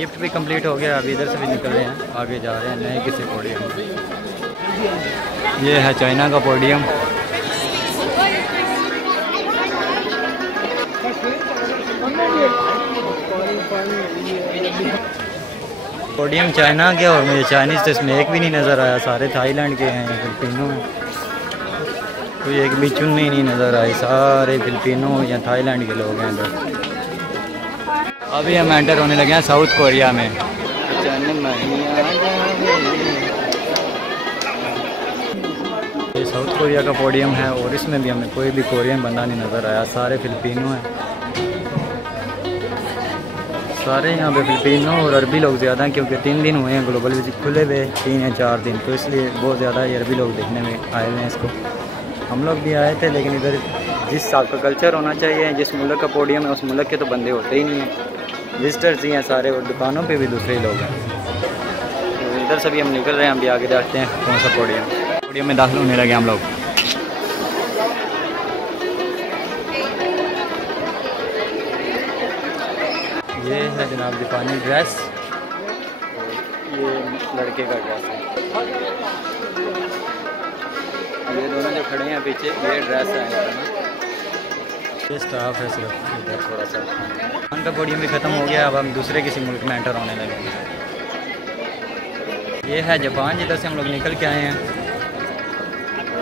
Gift भी complete हो गया। अभी इधर से भी निकल रहे हैं, आगे जा रहे हैं नए किसी पोडियम। ये है चाइना का पोडियम। पोडियम चाइना के, और मुझे चाइनीज़ तो इसमें एक भी नहीं नज़र आया। सारे थाईलैंड के हैं, फिलिपिनो हैं, कोई एक भी चुन्नी नहीं नज़र आई। सारे फिलिपिनो या थाईलैंड के लोग हैं इधर। अभी हम एंटर होने लगे हैं साउथ कोरिया में। ये साउथ कोरिया का पोडियम है और इसमें भी हमें कोई भी कोरियन बंदा नहीं नज़र आया। सारे फिलिपिनो हैं, सारे यहाँ पे फिलिपिनो और अरबी लोग ज़्यादा हैं, क्योंकि 3 दिन हुए हैं ग्लोबल विजिट खुले हुए, 3 या 4 दिन, तो इसलिए बहुत ज़्यादा अरबी लोग देखने में आए हुए हैं इसको। हम लोग भी आए थे, लेकिन इधर जिस हिसाब का कल्चर होना चाहिए, जिस मुल्क का पोडियम है उस मुल्क के तो बंदे होते ही नहीं हैं, विजिटर्स ही हैं सारे, और दुकानों पे भी दूसरे ही लोग हैं। तो इधर से भी हम निकल रहे हैं, हम भी आगे देखते हैं कौन सा पोडियम में दाखिल होने लगे हम लोग। ये है जनाब जापानी ड्रेस, ये लड़के का ड्रेस है। ये दोनों जो खड़े हैं पीछे, ये ड्रेस है इनका। ये स्टाफ है सिर्फ इधर थोड़ा सा। उनका पोडियम भी ख़त्म हो गया, अब हम दूसरे किसी मुल्क में एंटर होने लगे। ये है जापान, जिधर से हम लोग निकल के आए हैं,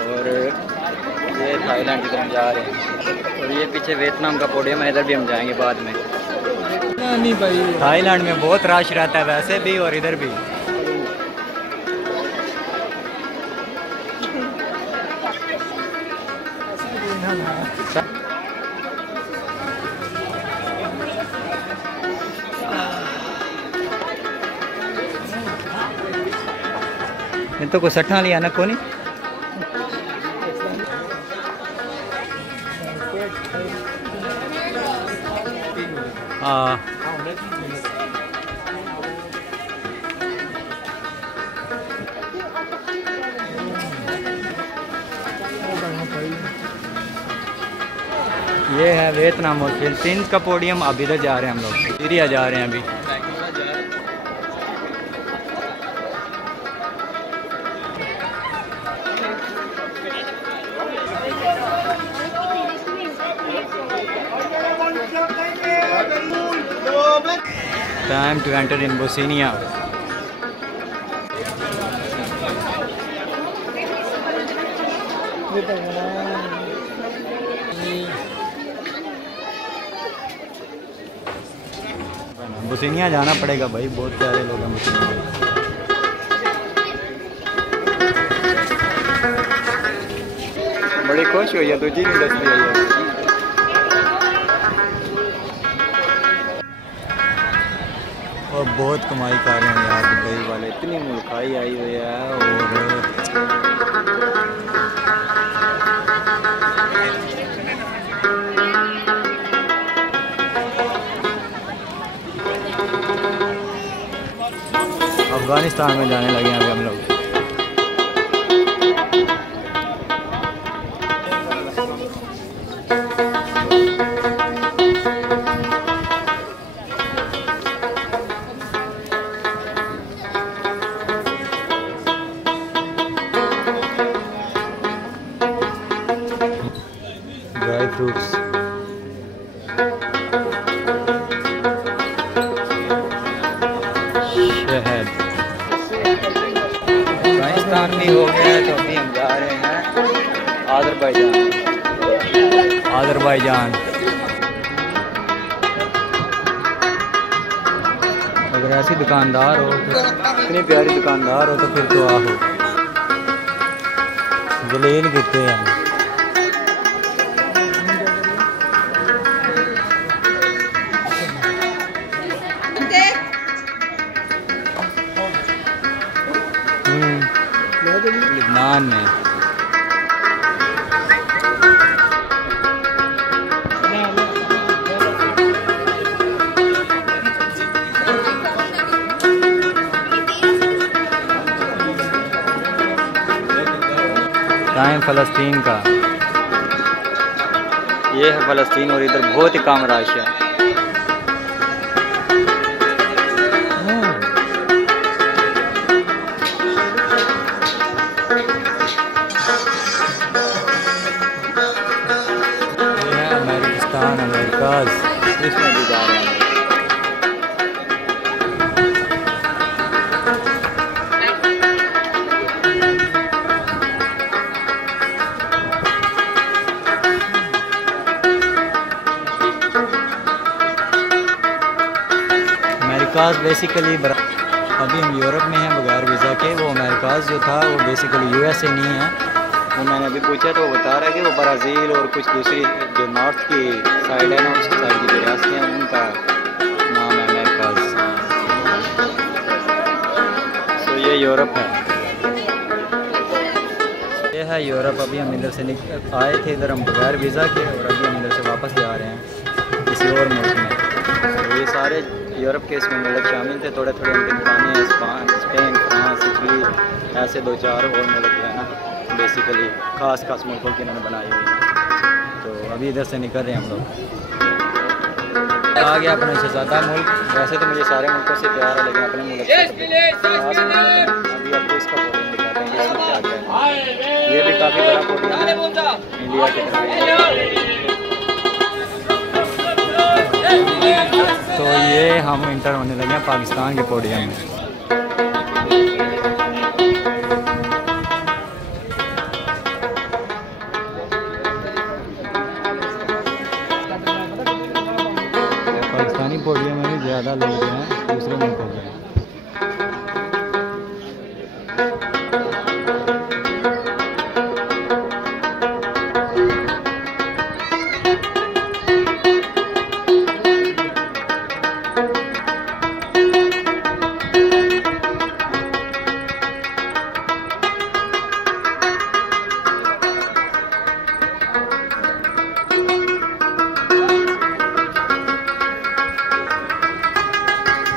और ये थाईलैंड की तरफ जा रहे हैं। और ये पीछे वियतनाम का पोडियम है, इधर भी हम जाएंगे बाद में। नहीं भाई, थाईलैंड में बहुत रश रहता है वैसे भी और इधर भी। तो कोई 60 लिया ना कोनी। हाँ ये है वियतनाम और फिलीपींस का पोडियम। अब इधर जा रहे हैं हम लोग, सीरिया जा रहे हैं अभी। Time to enter in Bosnia. Bosnia जाना पड़ेगा भाई, बहुत प्यारे लोग हैं बोस्निया। बड़ी खुश हुई है तुझी नहीं दस दिया। और बहुत कमाई कर रहे हैं यार दुबई वाले, इतनी मुल्काई आई हुई है। और अफगानिस्तान में जाने लगे हैं अभी हम लोग। ड्राई फ्रूट्स, शहद। अफगानिस्तान भी हो गया है, तो अभी हम जा रहे हैं आज़रबाईजान। अगर ऐसी दुकानदार हो, इतनी प्यारी दुकानदार हो, तो फिर तो आओ, जलील कितने हैं। लबनान में टाइम फ़लस्तीन का, ये है फ़लस्तीन, और इधर बहुत ही कम रश है। अमेरिकाज बेसिकली अभी हम यूरोप में हैं बगैर वीज़ा के। वो अमेरिकाज जो था वो बेसिकली यूएसए नहीं है। वो मैंने अभी पूछा तो वो बता रहा है कि वो ब्राज़ील और कुछ दूसरी जो नॉर्थ की साइड है ना, उसकी साइड की जो रियासतें हैं उनका नाम है अमेरिकाज। तो ये यूरोप है, ये है यूरोप। अभी हम इधर से आए थे, इधर हम बगैर वीज़ा के, और अभी हम इधर से वापस जा रहे हैं किसी और मुल्क में। तो ये सारे यूरोप के इसमें मुल्क शामिल थे, थोड़े थोड़े उनके निकाले हैं, स्पेन, फ्रांस, इटली, ऐसे 2-4 और मुल्क जो है ना बेसिकली ख़ास मुल्कों की इन्होंने बनाई हुई। तो अभी इधर से निकल रहे हैं हम लोग। आ गया अपना शहज़ादा मुल्क। वैसे तो मुझे सारे मुल्कों से प्यार है, लेकिन अपने मुल्क से अभी आपको इसका पोडियम दिखाते हैं, इसमें क्या क्या है। ये भी काफ़ी बड़ा पोडियम है इंडिया के तरफ। तो ये हम इंटर होने लगे हैं पाकिस्तान के पोडियम में। पाकिस्तानी पोडियम में भी ज़्यादा लोग हैं दूसरे मुल्कों के।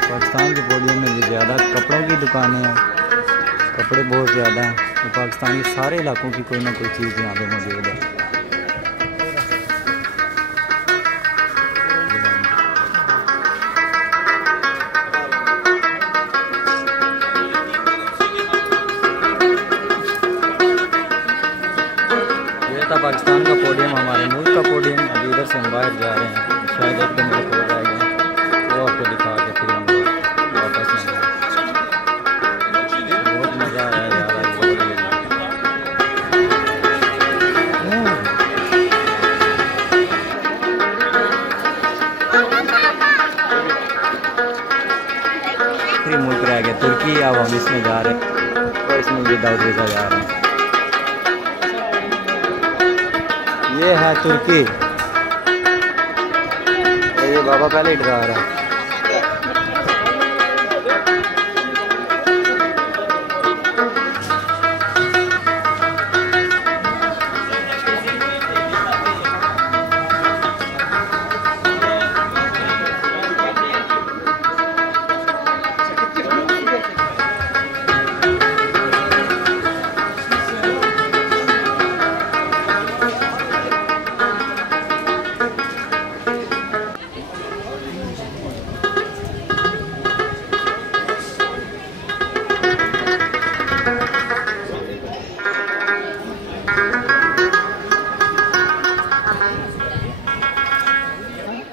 पाकिस्तान के पोडियम में भी ज़्यादा कपड़ों की दुकानें हैं, कपड़े बहुत ज़्यादा हैं। तो पाकिस्तान के सारे इलाकों की कोई ना कोई चीज़ यहाँ पे मौजूद है। ये था पाकिस्तान का पोडियम, हमारे मुल्क का पोडियम। अभी इधर से हम बाहर जा रहे हैं, शायद 1-2 मिनट हो जाएगा, वो आपको दिखा के फिर हम वापस आएंगे। बहुत मज़ा आया यार। आखिरी मुल्क रह गया तुर्की। अब हम इसमें जा रहे हैं और इसमें विदाउट वीज़ा जा रहे हैं। ये है तुर्की। ये बाबा पहले ही डरा रहा है।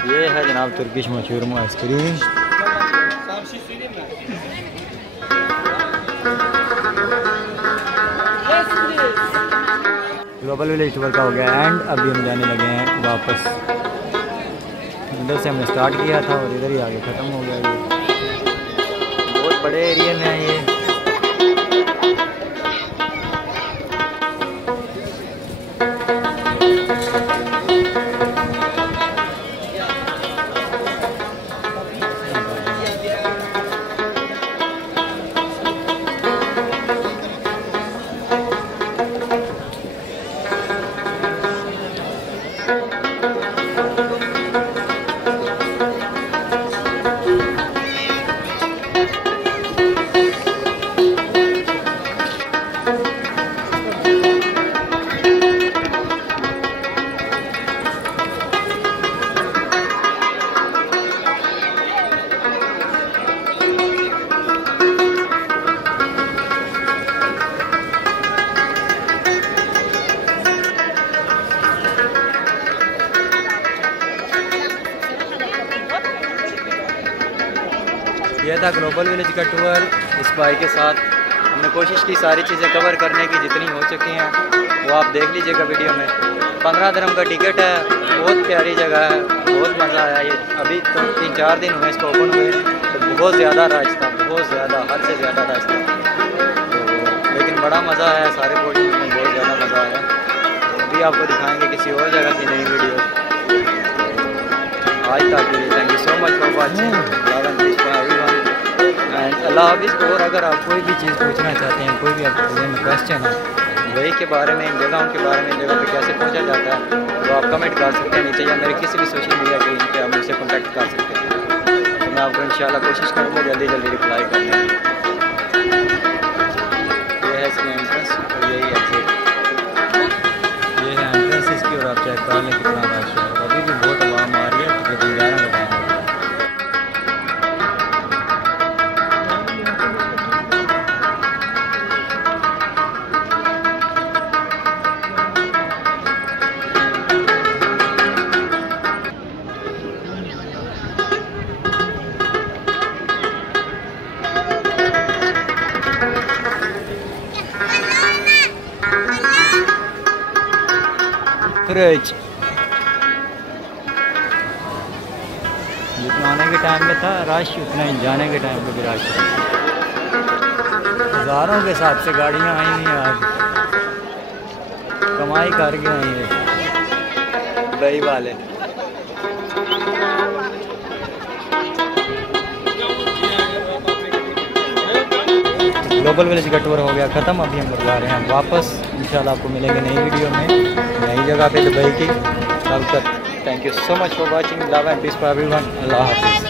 ये है जनाब तुर्किश मशहूर आइसक्रीम। ग्लोबल विलेज टूर का हो गया एंड अभी हम जाने लगे हैं वापस। इधर से हमने स्टार्ट किया था और इधर ही आगे ख़त्म हो गया। ये बहुत बड़े एरिया में है ये। यह था ग्लोबल विलेज का टूर इस भाई के साथ। हमने कोशिश की सारी चीज़ें कवर करने की जितनी हो चुकी हैं वो आप देख लीजिएगा वीडियो में। 15 दिरहम का टिकट है, बहुत प्यारी जगह है, बहुत मज़ा आया। ये अभी तो 3-4 दिन हुए इसको ओपन हुए, तो बहुत ज़्यादा रश था, बहुत ज़्यादा, हद से ज़्यादा रश था। तो लेकिन बड़ा मज़ा आया, सारे पॉइंट में बहुत ज़्यादा मज़ा आया। अभी आपको दिखाएंगे किसी और जगह की नई वीडियो। आज तक के लिए thank you so much for watching and अल्लाह हाफिज़। और अगर आप कोई भी चीज़ पूछना चाहते हैं, कोई भी आपके क्वेश्चन है वही के बारे में, इन जगहों के बारे में, जगह पे कैसे पहुंचा जाता है, तो आप कमेंट कर सकते हैं नीचे, या मेरे किसी भी सोशल मीडिया पेज पे आप मुझसे कॉन्टैक्ट कर सकते हैं। तो मैं आपको इंशाल्लाह कोशिश करूँगा जल्दी जल्दी रिप्लाई करने की। ये है इसकी एंट्रेंस और यही एग्जिट, ये है एंट्रेंस इसकी। और आप चेक कर लें कितना रश है। अभी भी बहुत आवाम आ रही है, तकरीबन 11 का टाइम है। फ्रिज जितना आने के टाइम में था रश, उतना ही जाने के टाइम पे भी रश था। हज़ारों के हिसाब से गाड़ियाँ आई हुई हैं, आज कमाई करके आई हैं दुबई वाले। ग्लोबल विलेज का टूर हो गया ख़त्म। अभी हम लोग जा रहे हैं वापस। इंशाल्लाह आपको मिलेंगे नई वीडियो में, नई जगह पे दुबई की। तब तक thank you so much for watching. Love and peace for everyone. अल्लाह हाफिज़।